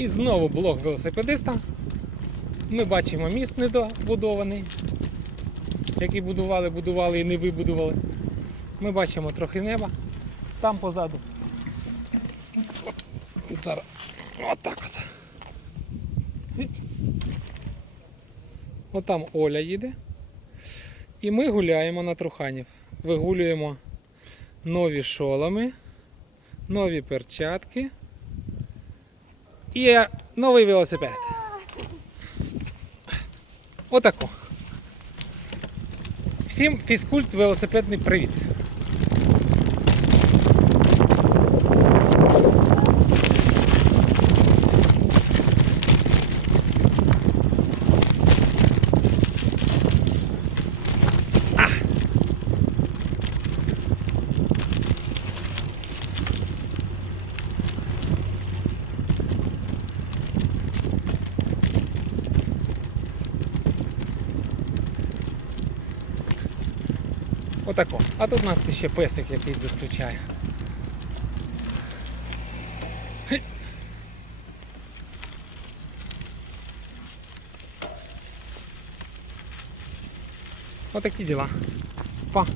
І знову блок велосипедиста. Ми бачимо міст недобудований, який будували, будували і не вибудували. Ми бачимо трохи неба. Там позаду. Зараз. Отак от. Отам Оля їде. І ми гуляємо на Труханів. Вигулюємо нові шоломи, нові перчатки і новий велосипед. Отако. Всім фізкульт велосипедний привіт. Отако. А тут нас ще песик якийсь зустрічає. Отакі діла. Па.